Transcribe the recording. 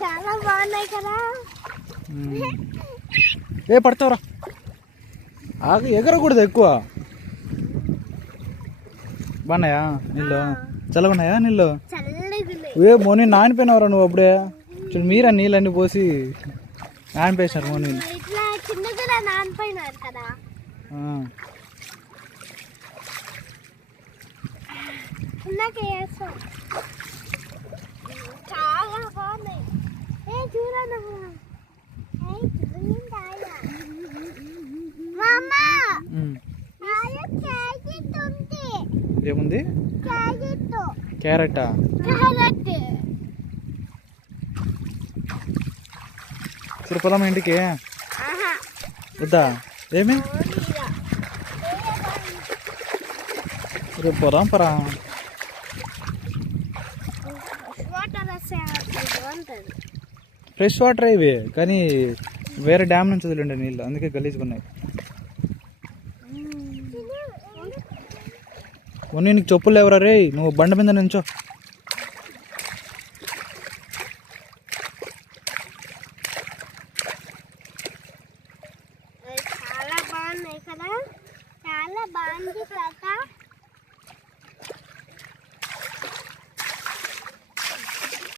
చాలా బాగున్నాయి కదా. ఏ పడతావురా, ఎగరకూడదు ఎక్కువ. బాగున్నాయా నీళ్ళు? చల్లగున్నాయా నీళ్ళు? ఏ మోని నానిపోయినవరా నువ్వు అప్పుడే. చూడు మీరా నీళ్ళన్నీ పోసి నానిపేసినారు మోని. చాలా బాగున్నాయి. చూడండి ఏముంది? క్యారెటా? ఇప్పుడు పొలం ఇంటికి వద్దా? ఏమి రేపు పోదాం పరా. ఫ్రెష్ వాటర్ ఇవి, కానీ వేరే డ్యామ్ నుంచి వదిలిండే నీళ్ళు, అందుకే గలీజ్గా ఉన్నాయి. మొన్న నీకు చెప్పులు లేవరా రే? నువ్వు బండ మీద నుంచో. చాలా బాగున్నాయి కదా, చాలా బాగుంది కదా.